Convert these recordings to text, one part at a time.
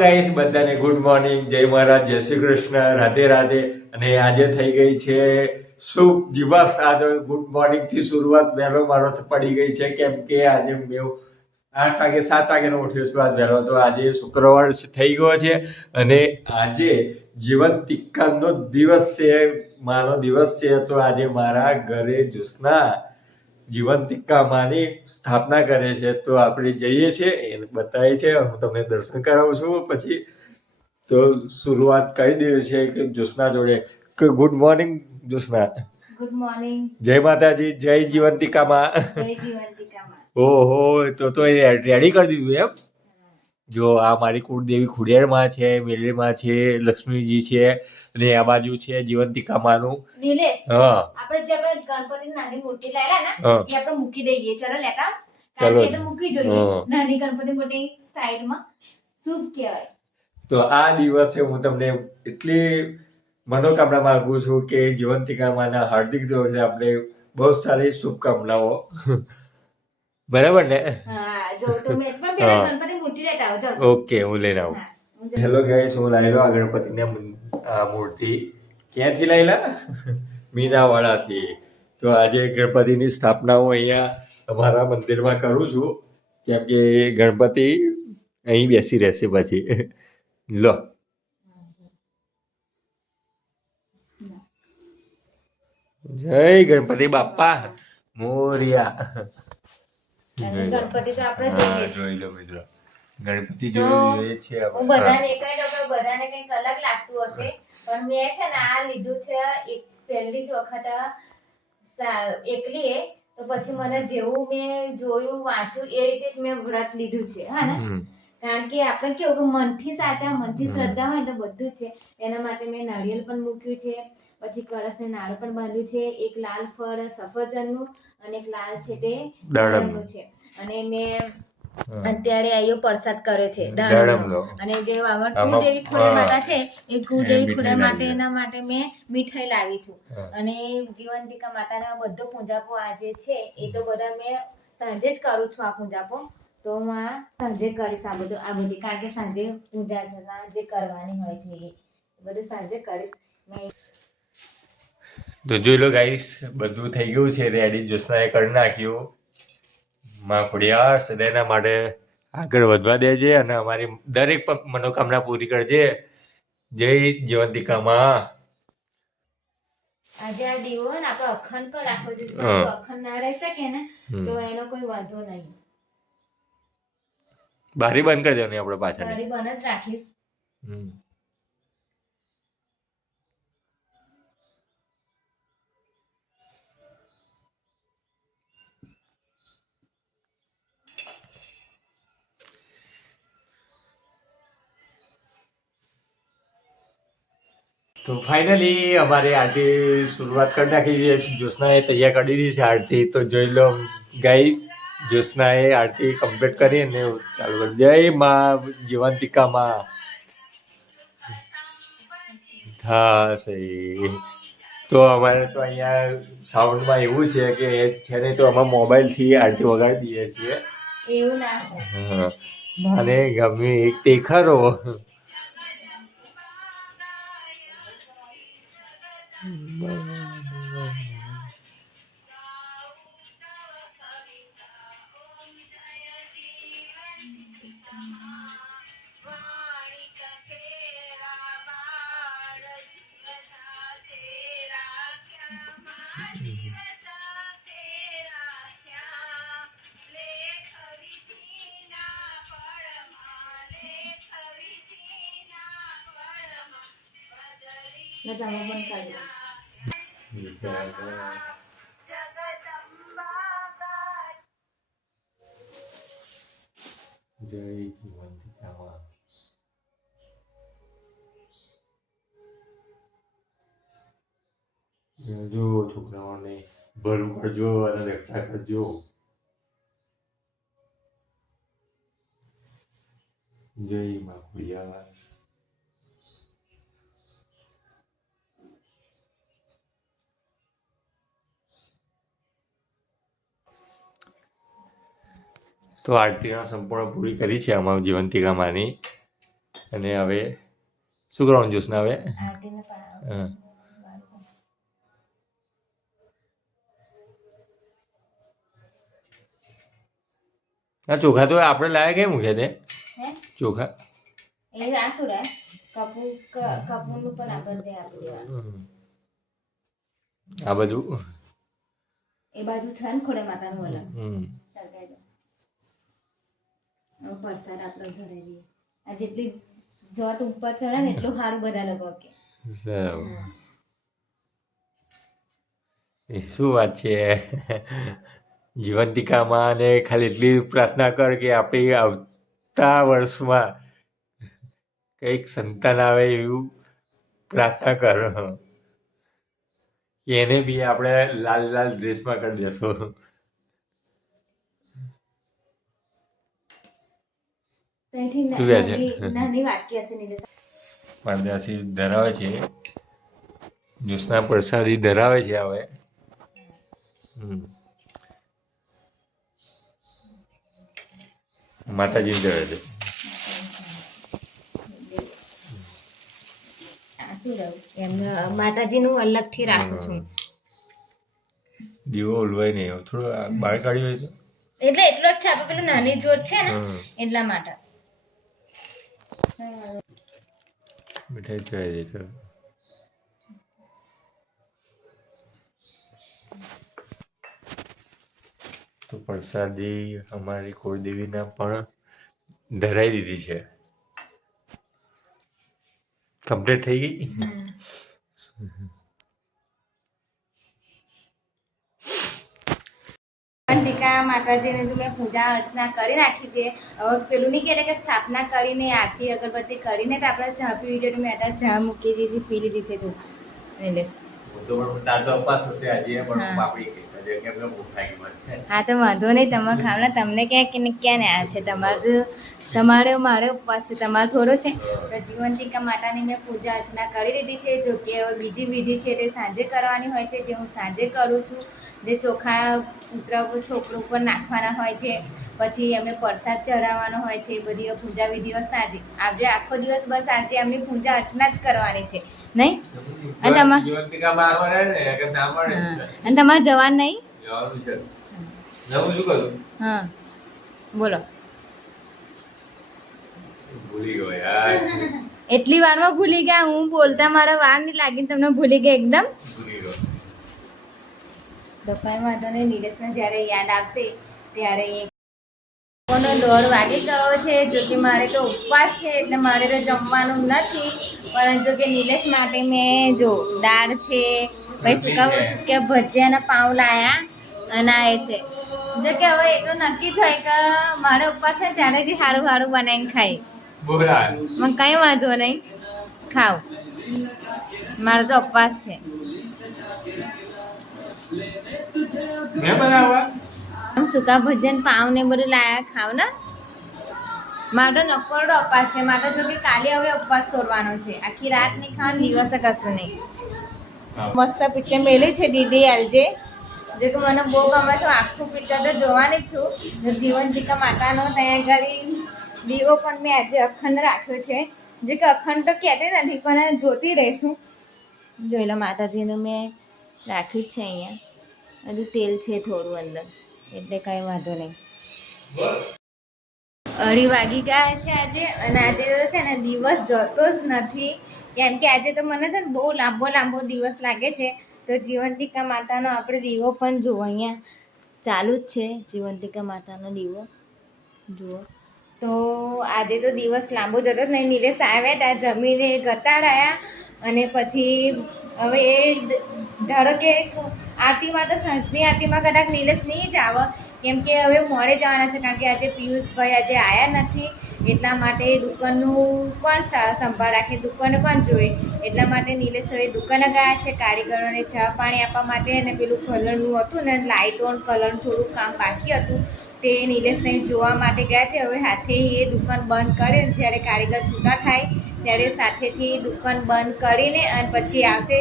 Guys બધાને good morning, જય મહારાજ, જય શ્રી કૃષ્ણ, રાધે રાધે. અને આજે થઈ ગઈ છે શુભ દિવસ. આજે ગુડ મોર્નિંગ થી શરૂઆત વહેલો મારો પડી ગઈ છે, કેમ કે આજે મેં 8 વાગે 7 વાગે ઉઠ્યો છું આજ વહેલો. તો આજે શુક્રવાર થઈ ગયો છે અને આજે જીવન તિક્કાનો દિવસ છે, મારો દિવસ છે. તો આજે મારા ઘરે જ્યોત્સના જીવન તિક્કા માની સ્થાપના કરે છે. તો આપણે જઈએ છીએ, એને બતાવીએ છે, હું તમને દર્શન કરાવું છું. પછી તો શરૂઆત કરી દીધી છે કે જ્યોત્સના જોડે. Good morning Jyotsna. Good morning. જય માતાજી, જય જીવંતિકામાં. જય જીવંતિકામાં. ઓહો, તો રેડી કરી દીધું એમ. જો આ મારી કુળદેવી ખુડિયારમાં છે, મેલડીમાં છે, લક્ષ્મીજી છે અને આ બાજુ છે જીવંતિકા માનું. નિલેશ, હા, આપણે જે ગણપતિની નાની મૂર્તિ લાવ્યા ને એ આપણે મૂકી દઈએ. ચલો લેતા, ચલો કારણ કે મૂકી જોઈએ નાની ગણપતિ મોટી સાઈડમાં શુભ કહેવાય. તો આ દિવસે હું તમને એટલી મનોકામના માંગુ છું કે જીવંતિકા માના હાર્દિક જોડે આપણે બહુ સારી શુભકામનાઓ. બરાબર ને? હા, જો તો મેં પણ પેલા ગણપતિ મૂર્તિ લેતા આવો. ઓકે, હું લઈને આવું. હેલો ગાઈસ, હું લાવ્યો આ ગણપતિની મૂર્તિ. ક્યાંથી લાવેલા? મીનાવાડાથી. તો આજે ગણપતિની સ્થાપના હું અહીંયા અમારા મંદિરમાં કરું છું, કેમ કે ગણપતિ અહીં બેસી રહેશે. પછી લો, જય ગણપતિ બાપ્પા મોરિયા. ગણપતિ તો આપણે જોઈ લો મિત્રો, ગણપતિ જોઈએ છે. હું બધાને કહી દઉં કે બધાને કંઈક અલગ લાગતું હશે, પણ મેં છે ને આ લીધું છે એક પહેલી જ વખત એકલી. તો પછી મને જેવું મેં જોયું વાંચ્યું એ રીતે જ મેં વ્રત લીધું છે. હા ને, કારણ કે આપણે કેવું મનથી સાચા મનથી શ્રદ્ધા હોય તો બધું જ છે. એના માટે મેં નાળિયેર પણ મૂક્યું છે, પછી કળશને નાળું પણ બાંધ્યું છે, એક લાલ ફળ સફરજનનું અને એક લાલ છે તે દાડમનું છે. અને મેં અત્યારે આયો પ્રસાદ કર્યો છે દાડમનો. અને જે કુળદેવી ખોડિયાર માતા છે એ કુળદેવી ખોડિયાર માટે એના માટે મેં મીઠાઈ લાવી છું. અને જીવંતિકા માતાના બધો પૂજાપો આજે છે એ તો બધા મેં સાંજે જ કરું છું. આ પૂજાપો તો હું સાંજે કરીશ. આ બધી કારણ કે સાંજે પૂજા અર્ચના જે કરવાની હોય છે એ બધું સાંજે કરીશ. તો જોઈ લો ગાઈસ, બધું થઈ ગયું છે રેડી. જ્યોત્સનાએ કરી નાખ્યું. માં ખોડિયાર સદાયના માટે આગળ વધવા દેજે અને અમારી દરેક મનોકામના પૂરી કરજે. જય જીવંતિકામાં. આજે આ દીવો ને આપણે અખંડ પર રાખવો જોઈએ. અખંડ ના રહી શકે ને તો એનો કોઈ વાંધો નહીં. બારી બંધ કરી દેવાની આપણે પાછળ. બારી બંધ જ રાખીશ. તો ફાઇનલી અમારે આરતી શરૂઆત કરી નાખી છે. જ્યોત્સનાએ તૈયાર કરી દીધી છે આરતી. તો જોઈ લો ગાઈસ, જ્યોત્સનાએ આરતી કમ્પ્લીટ કરી અને ચાલુ કરી. જય માં જીવંતિકામાં. હા સહી. તો અમારે તો અહીંયા સાઉન્ડમાં એવું છે કે છે ને, તો અમે મોબાઈલથી આરતી વગાડી દઈએ છીએ. એવું ના મને ગમે એક તે ખરો. જય જીવંતિકામાં. જો છોકરાઓને ભલું કરજો અને રક્ષા કરજો. જય માં ખોડિયાર. તો આરતીના સંપૂર્ણ પૂરી કરી છે આમાં જીવંતિકા માની. અને હવે શું કરવાનું જ્યોત્સના હવે? આરતીને હા. આ ચોખા તો આપણે લાયા કઈ મૂક્યા તે હે ચોખા? એ આ શું રે કપૂરનું પણ આપણે તે આપી દેવાનું. આ બધું એ બાજુ છે ને ખોડે માતાનું વલણ સરકાઈ દો. હવે પ્રસાદ આપણે ધરાઈ દઈએ. આ જેટલી જોત ઉપર ચડે ને એટલું સારું બધા લોકો કે. એ શું વાત છે જીવંતિકામાં, અને ખાલી એટલી પ્રાર્થના કર કે આપણી આવતા વર્ષમાં કંઈક સંતાન આવે એવું પ્રાર્થના કર. એને બી આપણે લાલ લાલ ડ્રેસમાં કરી દેશો. નાની વાટકી હશે ને પારદાસી ધરાવે છે, જ્યોત્સના પ્રસાદી ધરાવે છે. હવે માતાજી ધરે છે. માતાજીનું અલગથી રાખું છું. દીવો ઓલવાય નહીં, થોડું બહાર કાઢ્યું હોય તો એટલે એટલો જ છે. આપણે પેલું નાની જોત છે ને એટલા માટે મીઠાઈ ચડાવી દે. તો પ્રસાદી અમારી કુળદેવીના પણ ધરાઈ દીધી છે. કમ્પ્લીટ થઈ ગઈ. અંતિકા માતાજીને તો મેં પૂજા અર્ચના કરી નાખી છે. હવે પેલું નહીં કહેતા કે સ્થાપના કરીને આરતી અગરબત્તી કરીને તો આપણે ચા પીવી જોઈએ. મેં અત્યારે ચા મૂકી દીધી, પી લીધી છે. જો હા તો વાંધો નહીં, તમે ખાવ ને. તમને ક્યાં ને આ છે તમારે મારે ઉપવાસ છે, તમારે થોડો છે. તો જીવંતિકા માતાની મેં પૂજા અર્ચના કરી લીધી છે. જો કે હવે બીજી વિધિ છે તે સાંજે કરવાની હોય છે, જે હું સાંજે કરું છું. જે ચોખા છોકરું ઉપર નાખવાના હોય છે, પછી એમને પ્રસાદ ચડાવવાનો હોય છે. એ બધી પૂજા વિધિઓ સાંજે. આજે આખો દિવસ બસ આજે એમની પૂજા અર્ચના જ કરવાની છે, નહીં? અને તમારે જવાનું નહીં? હા બોલો. એટલી વારમાં ભૂલી ગયા? હું બોલતા મારા વાર નહીં લાગી, તમને ભૂલી ગયા એકદમ? તો કઈ વાંધો નહીં. નીલેશને જ્યારે યાદ આવશે ત્યારે 1:30 વાગી ગયો છે. જો કે મારે તો ઉપવાસ છે એટલે મારે તો જમવાનું નથી. પરંતુ કે નીલેશ માટે મેં જો દાળ છે, પછી સૂકા ભજીયાના પાઉં લાયા અને આ એ છે. જો કે હવે એ તો નક્કી જ હોય કે મારે ઉપવાસ છે ત્યારે જ સારું સારું બનાવીને ખાઈ. મને કંઈ વાંધો નહીં, ખાવ. મારો તો ઉપવાસ છે. સૂકા ભજન પાવ ને બધું લાયા, ખાવ ને. મારો નકોરડો ઉપવાસ છે. મારે જો કે કાલે હવે ઉપવાસ તોડવાનો છે. આખી રાત નહીં ખાવાનું, દિવસે કશું નહીં. મસ્ત પિક્ચર મેળ્યું છે DDLJ, જે કે મને બહુ ગમે છે. આખું પિક્ચર તો જોવાની જ છું. જીવંતિકા માતાનો ત્યાં ઘડી દીવો પણ મેં આજે અખંડ રાખ્યો છે. જે કે અખંડ તો કહેતી નથી પણ જોતી રહીશું. જોઈ લો, માતાજીનું મેં રાખ્યું જ છે. અહીંયા હજુ તેલ છે થોડું અંદર, એટલે કંઈ વાંધો નહીં. 2:30 વાગી ગયા છે આજે. અને આજે છે ને દિવસ જતો જ નથી, કેમ કે આજે તો મને છે ને બહુ લાંબો દિવસ લાગે છે. તો જીવંતિકા માતાનો આપણે દીવો પણ જુઓ, અહીંયા ચાલુ જ છે. જીવંતિકા માતાનો દીવો જુઓ. તો આજે તો દિવસ લાંબો જતો જ નહીં. નીલેશ આવ્યા હતા, જમીને ગતા રહ્યા. અને પછી હવે એ ધારો કે આરતીમાં તો સાંજની આરતીમાં કદાચ નીલેશ નહીં જ આવે, કેમ કે હવે મોડે જવાના છે. કારણ કે આજે પિયુષભાઈ આજે આવ્યા નથી, એટલા માટે દુકાનનું કોણ સંભાળ રાખે, દુકાને કોણ જોઈ. એટલા માટે નીલેશ હવે દુકાને ગયા છે કારીગરોને ચા પાણી આપવા માટે. અને પેલું કલરનું હતું ને, લાઇટ ઓન કલરનું થોડું કામ બાકી હતું, તે નીલેશને જોવા માટે ગયા છે. હવે હાથે એ દુકાન બંધ કરે, જ્યારે કારીગર છૂટા થાય ત્યારે સાથેથી દુકાન બંધ કરીને અને પછી આવશે.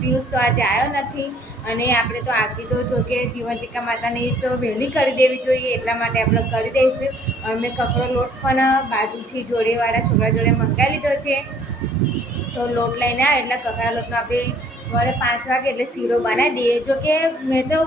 પિયુષ તો આજે આવ્યો નથી અને આપણે તો આરતી તો જો કે જીવંતિકા માતાની તો વહેલી કરી દેવી જોઈએ, એટલા માટે આપણે કરી દઈશું. અમે કકરો લોટ પણ બાજુથી જોડેવાળા છોકરા જોડે મંગાવી લીધો છે, તો લોટ લઈને આવે એટલે કકરા લોટનો આપણે સવારે 5 વાગે એટલે શીરો બનાવી દઈએ. જો કે મેં તો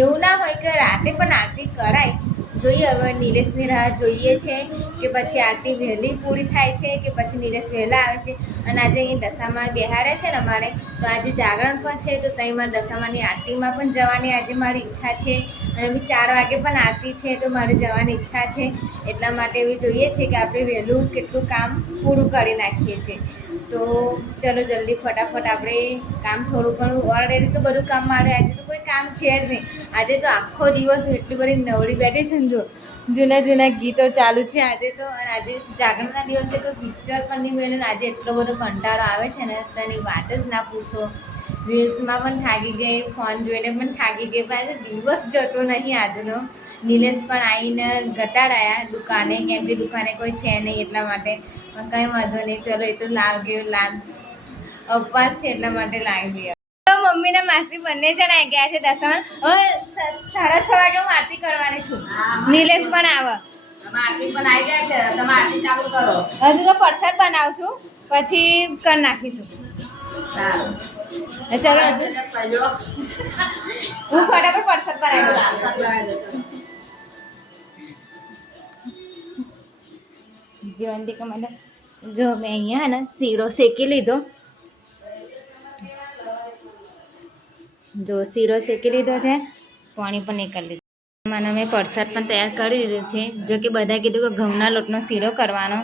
એવું ના હોય કે રાતે પણ આરતી કરાય, જોઈએ હવે નિલેશની રાહ જોઈએ છે કે પછી આરતી વહેલી પૂરી થાય છે કે પછી નિલેશ વહેલા આવે છે. અને આજે અહીં દશામાં બેહાડે છે ને અમારે, તો આજે જાગરણ પણ છે, તો ત્યાં દશામાની આરતીમાં પણ જવાની આજે મારી ઈચ્છા છે. અને બી 4 વાગે પણ આરતી છે, તો મારે જવાની ઈચ્છા છે. એટલા માટે એવી જોઈએ છે કે આપણે વહેલું કેટલું કામ પૂરું કરી નાખીએ છીએ. તો ચલો જલ્દી ફટાફટ આપણે કામ થોડું ઘણું, ઓલરેડી તો બધું કામ મારે, આજે તો કોઈ કામ છે જ નહીં. આજે તો આખો દિવસ એટલી બધી નવરી બેઠી છે ને, જો જૂના ગીતો ચાલુ છે આજે તો. અને આજે જાગરણના દિવસે કોઈ પિક્ચર પણ નહીં મળ્યું. આજે એટલો બધો કંટાળો આવે છે ને તેની વાત જ ના પૂછો. રીલ્સમાં પણ થાકી ગઈ, ફોન જોઈને પણ થાકી ગઈ, પણ આજે દિવસ જતો નહીં આજનો. નિલેશ પણ આવીને ગતાડાયા દુકાને, કેમ કે દુકાને કોઈ છે નહીં એટલા માટે. પણ કંઈ વાંધો નહીં, ચલો એ તો ઉપવાસ છે એટલા માટે લાવી દઈએ. મમ્મી ને માસી બંને જણ આવી ગયા છે દશામાં. હવે 6:30 વાગે હું આરતી કરવાની છું. નિલેશ પણ આવે. આરતી પણ આવી જાય છે, તમે આરતી ચાલુ કરો. હજુ તો પ્રસાદ બનાવું છું, પછી કરી નાખીશું. સારું ચલો હજુ હું ફટાફટ પ્રસાદ બનાવી દઉં. જીવંતિકા માટે જો મેં અહીંયા ને શીરો શેકી લીધો, જો શીરો શેકી લીધો છે, પાણી પણ નીકળી લીધું. મને મેં પ્રસાદ પણ તૈયાર કરી દીધું છે. જો કે બધા કીધું કે ઘઉંના લોટનો શીરો કરવાનો,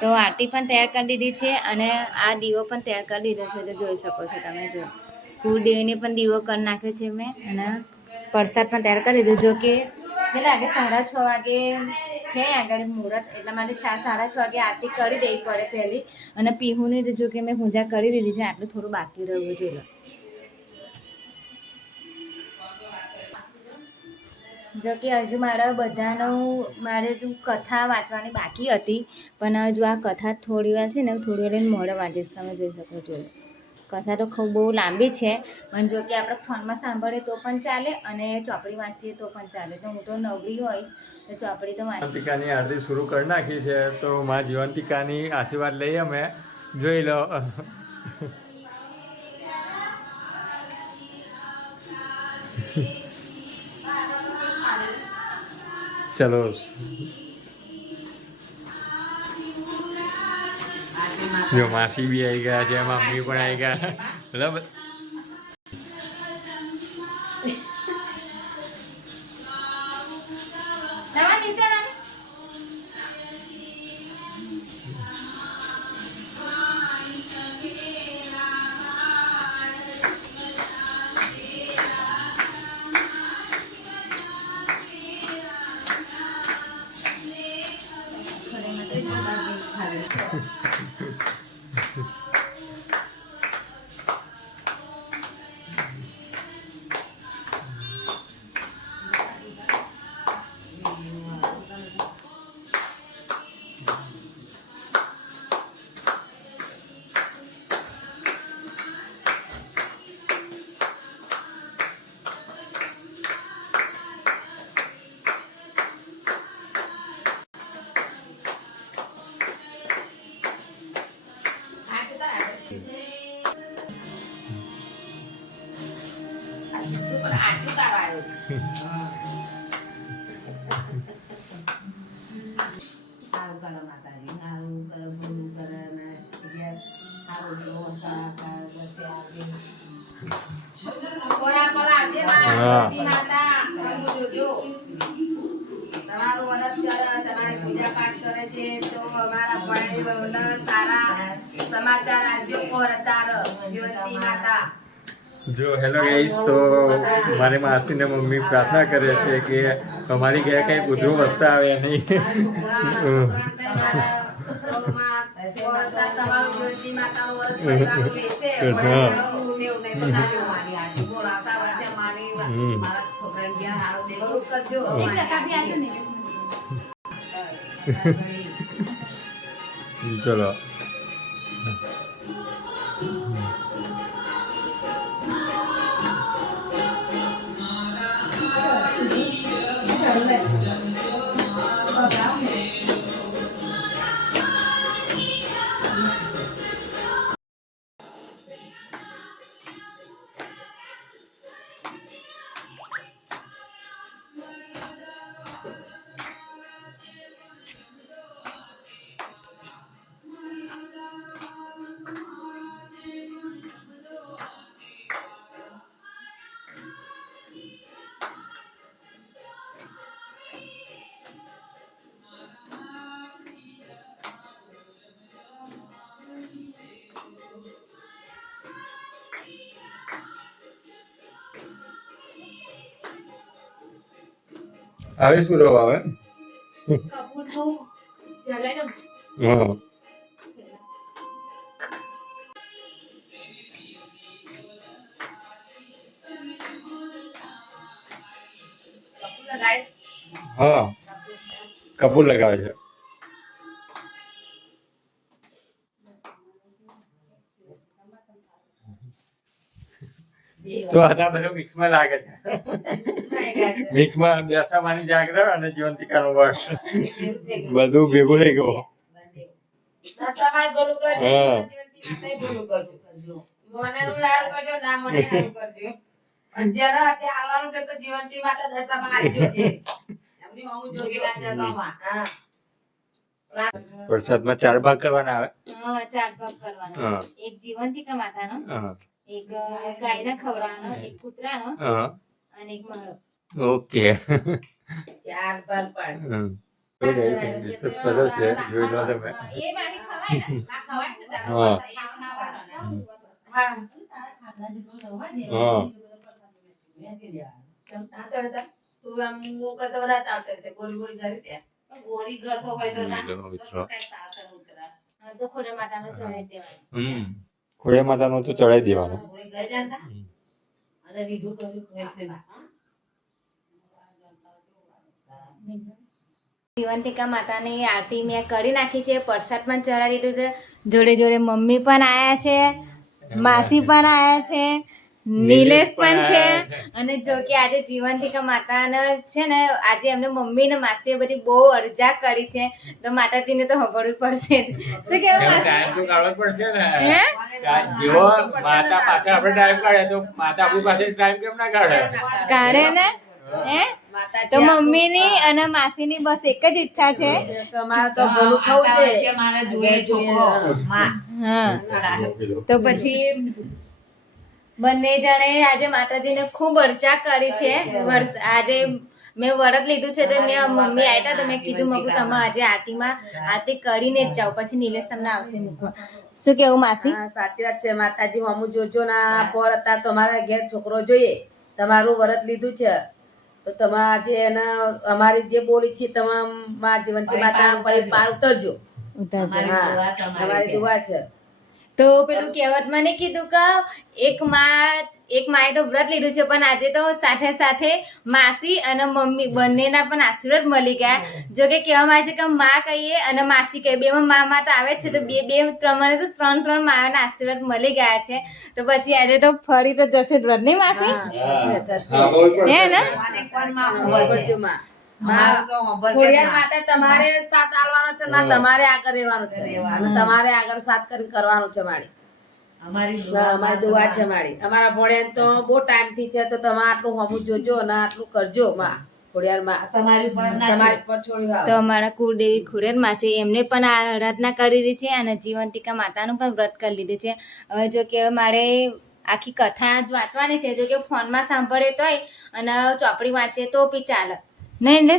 તો આરતી પણ તૈયાર કરી દીધી છે અને આ દીવો પણ તૈયાર કરી દીધો છે. તો જોઈ શકો છો તમે, જો કુળદેવીને પણ દીવો કરી નાખ્યો છે મેં, અને પ્રસાદ પણ તૈયાર કરી દીધો. જો કે કેટલા વાગે 6:30 વાગે છે આગળ મુહૂર્ત, એટલા માટે 6:30 વાગે આરતી કરી દેવી પડે પહેલી. અને પીહુની જો કે મેં પૂજા કરી દીધી છે, આટલું થોડું બાકી રહ્યું જોઈએ. જો કે હજુ મારા બધાનું મારે જો કથા વાંચવાની બાકી હતી, પણ હજુ આ કથા થોડી વાર છે ને, થોડી વાર મોડે વાંચીશ. તમે જોઈ શકો છો, કથા તો ખૂબ બહુ લાંબી છે, પણ જો કે આપણે ફોનમાં સાંભળીએ તો પણ ચાલે અને ચોપડી વાંચીએ તો પણ ચાલે. તો હું તો નવરી હોઈશ તો ચોપડી તો વાંચી. જીવંતિકાની આરતી શરૂ કરી નાખી છે, તો માં જીવંતિકાની આશીર્વાદ લઈએ અમે. જોઈ લો. ચલો જો માસી બી આવી ગયા છે, મમ્મી પણ આવી ગયા. બરાબર. આટલું તારો આવ્યો છે. સારું કરો માતાજી, સારું કરો, ભૂલું કરે ને સારું જો તમારું વરત કરે, તમારી પૂજા પાઠ કરે છે, તો અમારા ભાઈ સારા સમાચાર આપજો. પરતાર જીવંતી માતા. જો હેલો ગાઈસ, તો મારી માસી ને મમ્મી પ્રાર્થના કરે છે કે તમારી ગયા કઈ ઉધરો વસ્તા આવે નહીં. ચલો હવે શું રવા આવે? કપૂરનું જલાઈ દો. હા. હા કપૂર લગાવે છે. તો હતા બધું મિક્સમાં લાગે છે. મિક્સમાં દશામાની જાગરણ અને જીવંતિકાનો વર્ષ બધું ભેગું થઈ ગયું. દશામાય બોલું કરજો, હા. જીવંતીમાંય બોલું કરજો. મને સારું કરજો, ના મને સારું કરજો. અને જેને અત્યારે આવવાનું છે તો જીવંતી માટે દશામાં આવજો છે. એમની હમું જોગીલા જગામાં. હા. વરસાદમાં 4 ભાગ કરવાના આવે. હા 4 ભાગ કરવાના. હા. એક જીવંતિકા માતાનો, હા. એક ગાયને ખવડાવવાનો, એક કૂતરાનો હા. અને એક માળો. ઓકે. 4 પર પણ. ડિસ્કસ કરો છે જોઈ લો તમે. એ મારી ખવાય ને? ના ખવાય ને તારે હા. ખાવાનો ને. હા. હા. આ તો હતા. તું આમ હું કરતો બધા તાવતર છે. ગોરી ગોરી ઘરે ત્યાં. ગોરી ઘર તો હોય તો ના. તો કઈ તાવતર ઉતરા. હા, તો ખોડે માતાનો ચડાઈ દેવાનો. ખોડે માતાનો તો ચડાઈ દેવાનો. ગોરી ઘર જાતા. અને રીઢું કર્યું કોઈ કોઈ બા. જીવંતિકા માતાની આરતી મેં કરી નાખી છે, પ્રસાદ પણ ચડાવી દીધું છે. જોડે જોડે મમ્મી પણ આયા છે, માસી પણ આયા છે, નિલેશ પણ છે. અને જો કે આજે જીવંતિકા માતાને છે ને આજે એમને મમ્મી ને માસીએ બધી બહુ અરજા કરી છે, તો માતાજીને તો ખબર પડશે જ. શું કેવું માસી? ટાઈમ તો કાઢવો પડશે ને. હે? જેવો માતા પાસે આપણે ટાઈમ કાઢે તો માતા આપણી પાસે ટાઈમ કેમ ના કાઢે? કાઢે ને? હે? તો મમ્મીની અને માસીની બસ એક જ ઈચ્છા છે. તમારે તો ભલું થવું જોઈએ. મારે જોઈએ છોકરો. માં. હા, તો પછી બંને જણે આજે માતાજીને ખૂબ અર્ચા કરી છે. આજે મેં વ્રત લીધું છે તો મેં મમ્મી આવ્યા હતા તો મેં કીધું મગુ તમે આજે આરતીમાં આરતી કરીને જ જાઓ, પછી નિલેશ તમને આવશે મૂકવા. શું કેવું માસી? હા, સાચી વાત છે. માતાજી હમું જોજો ના પર અત્યારે તમારા ઘેર છોકરો જોઈએ. તમારું વ્રત લીધું છે તો તમે આજે એને અમારી જે બોલી છે તમામ જીવંતી માતા પાર ઉતરજો. હા, તમારી દુઆ છે. તો પેલું કહેવતમાં નહીં કીધું કે એક માએ તો વ્રત લીધું છે, પણ આજે તો સાથે સાથે માસી અને મમ્મી બંનેના પણ આશીર્વાદ મળી ગયા. જો કે કહેવામાં આવે છે કે માં કહીએ અને માસી કહીએ, બેમાં માં તો આવે જ છે, તો બે પ્રમાણે તો ત્રણ માના આશીર્વાદ મળી ગયા છે. તો પછી આજે તો ફરી તો જશે જ વ્રત, નહીં માસી? હે ને? ખોડિયાર માતા તમારે સાથ આલવાનો છે, માં તમારે આગળ રહેવાનું છે, અને તમારે આગળ સાથ કરીને કરવાનું છે. મારી અમારી દુઆ છે. મારી અમારા ભોળિયાને તો બહુ ટાઈમ થી છે, તો તમે આટલું હમું જોજો અને આટલું કરજો. માં ખોડિયાર માં તમારી પર છોડ્યું. તો અમારા કુળદેવી ખોડિયાર માં છે, એમને પણ આરાધના કરી રહી છે અને જીવંતિકા માતાનું પણ વ્રત કરી લીધું છે. હવે જો કે મારે આખી કથા જ વાંચવાની છે, જો કે ફોનમાં સાંભળે તોય અને ચોપડી વાંચે તો બી ચાલે, નહીં?